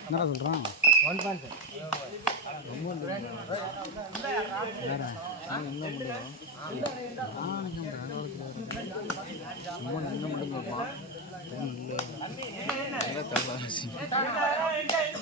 என்னடா சொல்கிறான் one point என்ன இல்லை.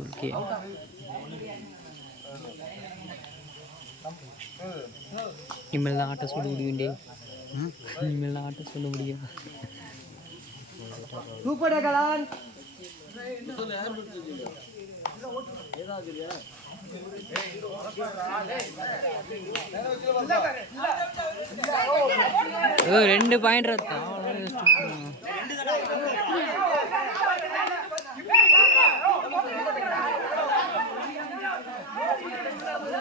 ஓகே இனிமேல் தான் ஆட்ட சொல்ல முடியும் டே இனிமேல் தான் ஆட்ட சொல்ல முடியும். சூப்பர் கலான் ஏ ரெண்டு பாயிண்ட் ரத்தா